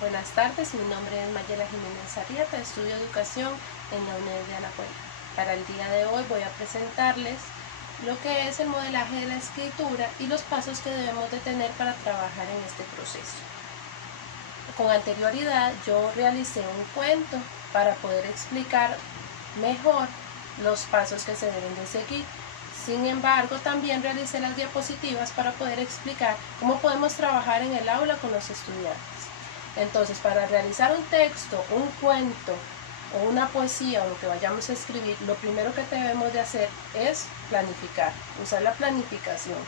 Buenas tardes, mi nombre es Mayela Jiménez Arrieta, estudio educación en la UNED de Alajuela. Para el día de hoy voy a presentarles lo que es el modelaje de la escritura y los pasos que debemos de tener para trabajar en este proceso. Con anterioridad yo realicé un cuento para poder explicar mejor los pasos que se deben de seguir. Sin embargo, también realicé las diapositivas para poder explicar cómo podemos trabajar en el aula con los estudiantes. Entonces, para realizar un texto, un cuento o una poesía o lo que vayamos a escribir, lo primero que debemos de hacer es planificar, usar la planificación.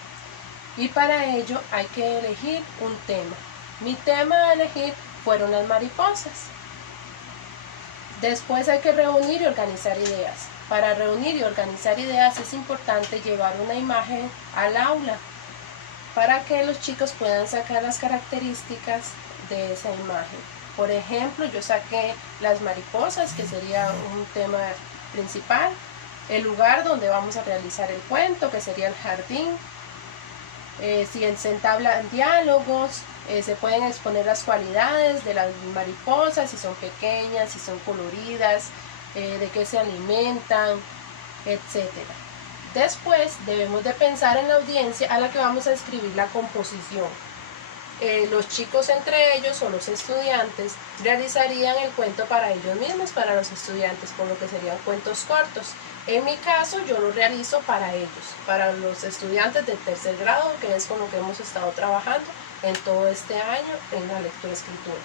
Y para ello hay que elegir un tema. Mi tema a elegir fueron las mariposas. Después hay que reunir y organizar ideas. Para reunir y organizar ideas es importante llevar una imagen al aula para que los chicos puedan sacar las características de esa imagen. Por ejemplo, yo saqué las mariposas, que sería un tema principal, el lugar donde vamos a realizar el cuento, que sería el jardín. Si se entablan diálogos, se pueden exponer las cualidades de las mariposas, si son pequeñas, si son coloridas, de qué se alimentan, etc. Después debemos de pensar en la audiencia a la que vamos a escribir la composición. Los chicos entre ellos o los estudiantes realizarían el cuento para ellos mismos, para los estudiantes, por lo que serían cuentos cortos. En mi caso yo lo realizo para ellos, para los estudiantes del tercer grado, que es con lo que hemos estado trabajando en todo este año en la lectoescritura.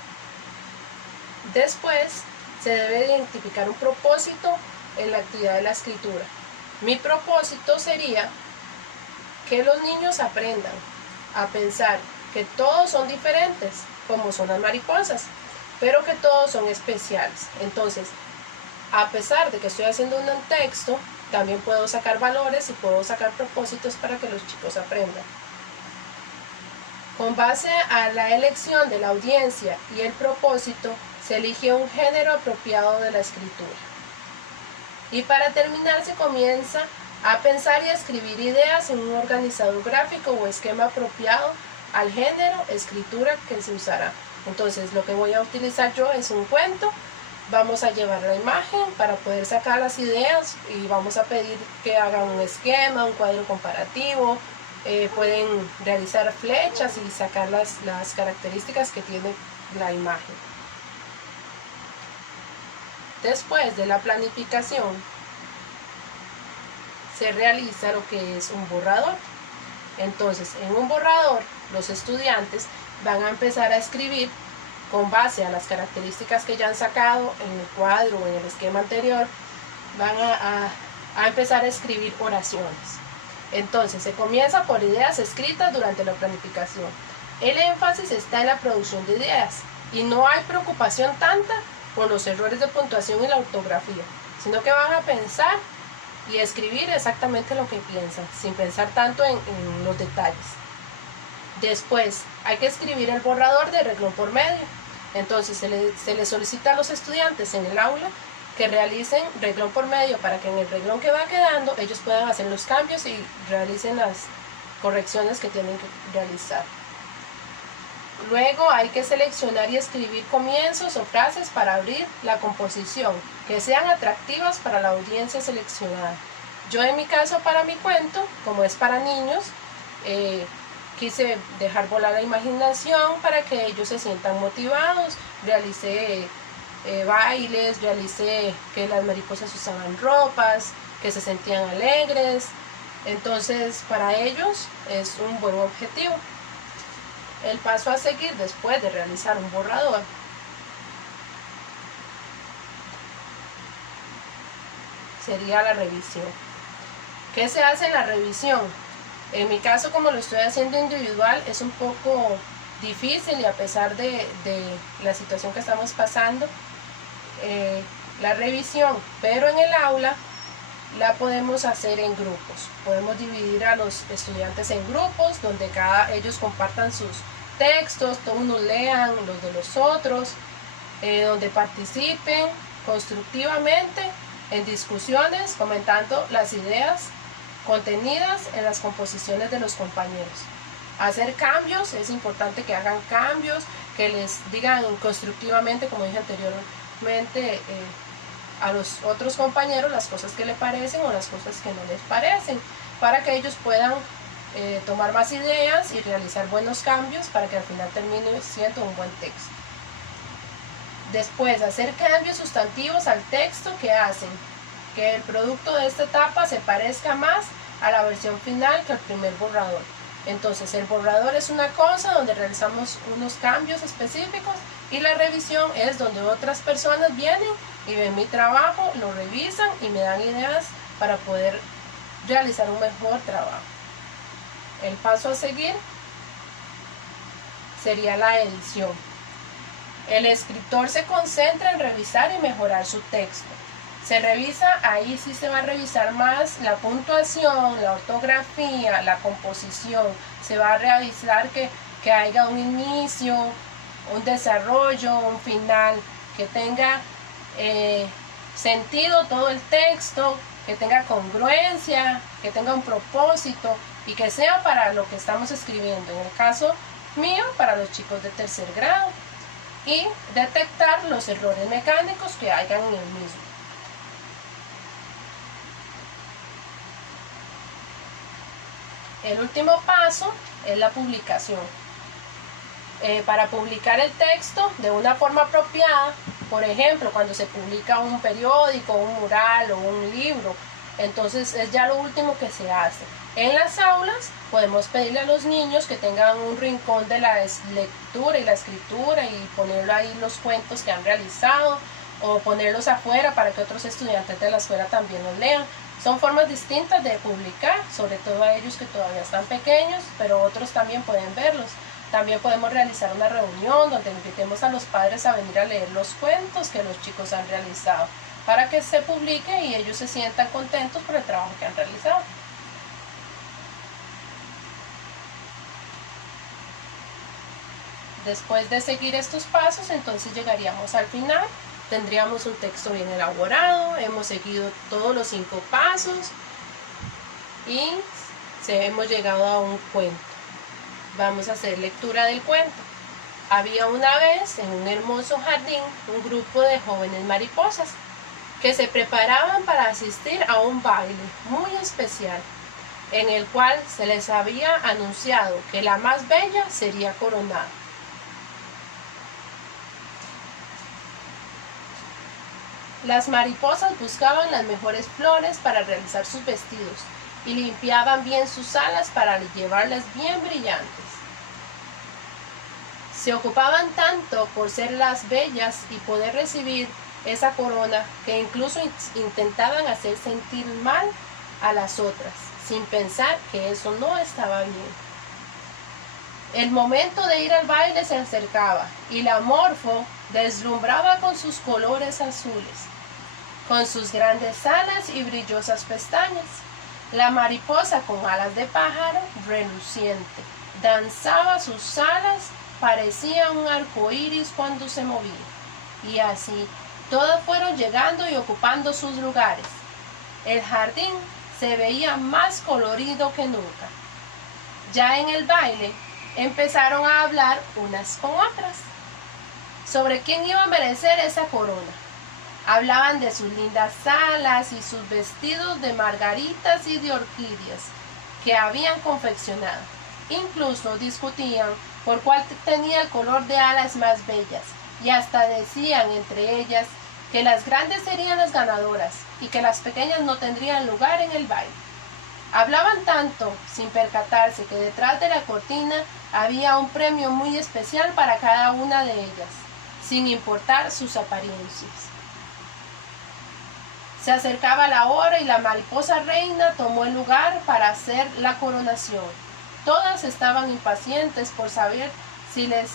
Después se debe identificar un propósito en la actividad de la escritura. Mi propósito sería que los niños aprendan a pensar que todos son diferentes, como son las mariposas, pero que todos son especiales. Entonces, a pesar de que estoy haciendo un texto, también puedo sacar valores y puedo sacar propósitos para que los chicos aprendan. Con base a la elección de la audiencia y el propósito, se elige un género apropiado de la escritura. Y para terminar se comienza a pensar y a escribir ideas en un organizador gráfico o esquema apropiado al género, escritura que se usará. Entonces lo que voy a utilizar yo es un cuento, vamos a llevar la imagen para poder sacar las ideas y vamos a pedir que hagan un esquema, un cuadro comparativo, pueden realizar flechas y sacar las características que tiene la imagen. Después de la planificación se realiza lo que es un borrador. Entonces, en un borrador, los estudiantes van a empezar a escribir con base a las características que ya han sacado en el cuadro o en el esquema anterior, van a empezar a escribir oraciones. Entonces, se comienza por ideas escritas durante la planificación. El énfasis está en la producción de ideas y no hay preocupación tanta por los errores de puntuación y la ortografía, sino que van a pensar y escribir exactamente lo que piensan, sin pensar tanto en los detalles. Después hay que escribir el borrador de renglón por medio. Entonces se les solicita a los estudiantes en el aula que realicen renglón por medio para que en el renglón que va quedando ellos puedan hacer los cambios y realicen las correcciones que tienen que realizar. Luego hay que seleccionar y escribir comienzos o frases para abrir la composición, que sean atractivas para la audiencia seleccionada. Yo en mi caso para mi cuento, como es para niños, quise dejar volar la imaginación para que ellos se sientan motivados. Realicé bailes, realicé que las mariposas usaban ropas, que se sentían alegres. Entonces para ellos es un buen objetivo. El paso a seguir después de realizar un borrador sería la revisión. ¿Qué se hace en la revisión? En mi caso, como lo estoy haciendo individual, es un poco difícil y a pesar de la situación que estamos pasando, la revisión, pero en el aula la podemos hacer en grupos. Podemos dividir a los estudiantes en grupos donde ellos compartan sus textos, todos unos lean los de los otros, donde participen constructivamente en discusiones, comentando las ideas contenidas en las composiciones de los compañeros. hacer cambios, es importante que hagan cambios, que les digan constructivamente, como dije anteriormente, a los otros compañeros las cosas que les parecen o las cosas que no les parecen, para que ellos puedan tomar más ideas y realizar buenos cambios para que al final termine siendo un buen texto. Después, hacer cambios sustantivos al texto que hacen que el producto de esta etapa se parezca más a la versión final que al primer borrador. Entonces, el borrador es una cosa donde realizamos unos cambios específicos y la revisión es donde otras personas vienen y ven mi trabajo, lo revisan y me dan ideas para poder realizar un mejor trabajo. El paso a seguir sería la edición. El escritor se concentra en revisar y mejorar su texto. Se revisa, ahí sí se va a revisar más la puntuación, la ortografía, la composición. Se va a revisar que haya un inicio, un desarrollo, un final, que tenga sentido todo el texto, que tenga congruencia, que tenga un propósito y que sea para lo que estamos escribiendo. En el caso mío, para los chicos de tercer grado. Y detectar los errores mecánicos que hayan en el mismo. El último paso es la publicación. Para publicar el texto de una forma apropiada, por ejemplo, cuando se publica un periódico, un mural o un libro, entonces es ya lo último que se hace. En las aulas podemos pedirle a los niños que tengan un rincón de la lectura y la escritura y ponerlo ahí los cuentos que han realizado o ponerlos afuera para que otros estudiantes de la escuela también los lean. Son formas distintas de publicar, sobre todo a ellos que todavía están pequeños, pero otros también pueden verlos. También podemos realizar una reunión donde invitemos a los padres a venir a leer los cuentos que los chicos han realizado para que se publique y ellos se sientan contentos por el trabajo que han realizado. Después de seguir estos pasos, entonces llegaríamos al final. Tendríamos un texto bien elaborado, hemos seguido todos los 5 pasos y hemos llegado a un cuento. Vamos a hacer lectura del cuento. Había una vez en un hermoso jardín un grupo de jóvenes mariposas que se preparaban para asistir a un baile muy especial en el cual se les había anunciado que la más bella sería coronada. Las mariposas buscaban las mejores flores para realizar sus vestidos y limpiaban bien sus alas para llevarlas bien brillantes. Se ocupaban tanto por ser las bellas y poder recibir esa corona que incluso intentaban hacer sentir mal a las otras, sin pensar que eso no estaba bien. El momento de ir al baile se acercaba y la Morfo deslumbraba con sus colores azules, con sus grandes alas y brillosas pestañas. La mariposa con alas de pájaro reluciente danzaba sus alas, parecía un arco iris cuando se movía. Y así, todas fueron llegando y ocupando sus lugares. El jardín se veía más colorido que nunca. Ya en el baile, empezaron a hablar unas con otras sobre quién iba a merecer esa corona. Hablaban de sus lindas alas y sus vestidos de margaritas y de orquídeas que habían confeccionado. Incluso discutían por cuál tenía el color de alas más bellas y hasta decían entre ellas que las grandes serían las ganadoras y que las pequeñas no tendrían lugar en el baile. Hablaban tanto sin percatarse que detrás de la cortina había un premio muy especial para cada una de ellas, sin importar sus apariencias. Se acercaba la hora y la mariposa reina tomó el lugar para hacer la coronación. Todas estaban impacientes por saber si les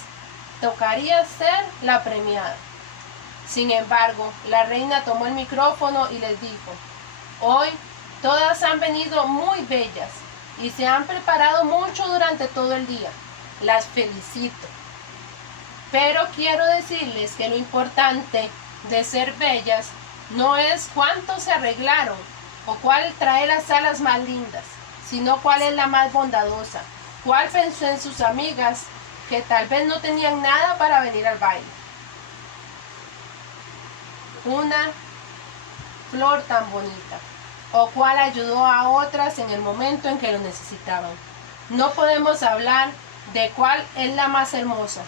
tocaría ser la premiada. Sin embargo, la reina tomó el micrófono y les dijo: hoy todas han venido muy bellas y se han preparado mucho durante todo el día. Las felicito. Pero quiero decirles que lo importante de ser bellas no es cuánto se arreglaron o cuál trae las alas más lindas, sino cuál es la más bondadosa, ¿Cuál pensó en sus amigas que tal vez no tenían nada para venir al baile? Una flor tan bonita. ¿O cuál ayudó a otras en el momento en que lo necesitaban? No podemos hablar de cuál es la más hermosa,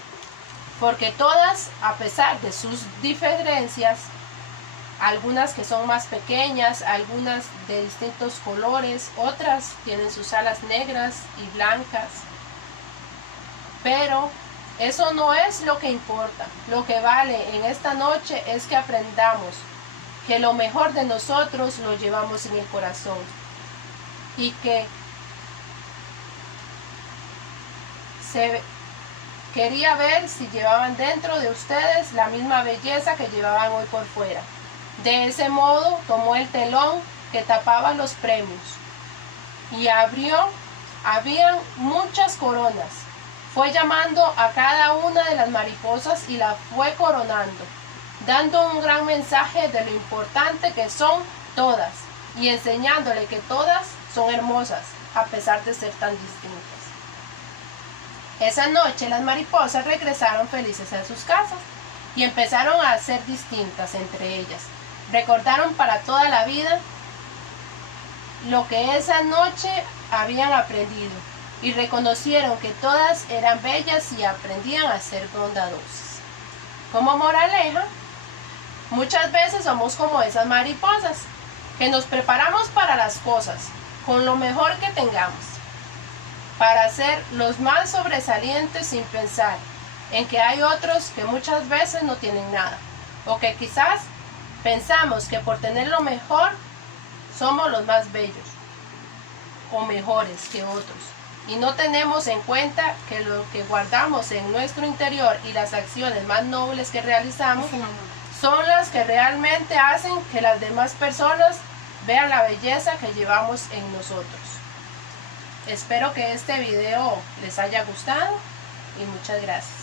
porque todas, a pesar de sus diferencias, algunas que son más pequeñas, algunas de distintos colores, otras tienen sus alas negras y blancas, pero eso no es lo que importa. Lo que vale en esta noche es que aprendamos que lo mejor de nosotros lo llevamos en el corazón y que quería ver si llevaban dentro de ustedes la misma belleza que llevaban hoy por fuera. De ese modo tomó el telón que tapaba los premios y habían muchas coronas. Fue llamando a cada una de las mariposas y la fue coronando, dando un gran mensaje de lo importante que son todas y enseñándole que todas son hermosas a pesar de ser tan distintas. Esa noche las mariposas regresaron felices a sus casas y empezaron a ser distintas entre ellas. Recordaron para toda la vida lo que esa noche habían aprendido y reconocieron que todas eran bellas y aprendían a ser bondadosas. Como moraleja, muchas veces somos como esas mariposas, que nos preparamos para las cosas con lo mejor que tengamos, para ser los más sobresalientes sin pensar en que hay otros que muchas veces no tienen nada, o que quizás pensamos que por tener lo mejor somos los más bellos o mejores que otros, y no tenemos en cuenta que lo que guardamos en nuestro interior y las acciones más nobles que realizamos son las que realmente hacen que las demás personas vean la belleza que llevamos en nosotros. Espero que este video les haya gustado y muchas gracias.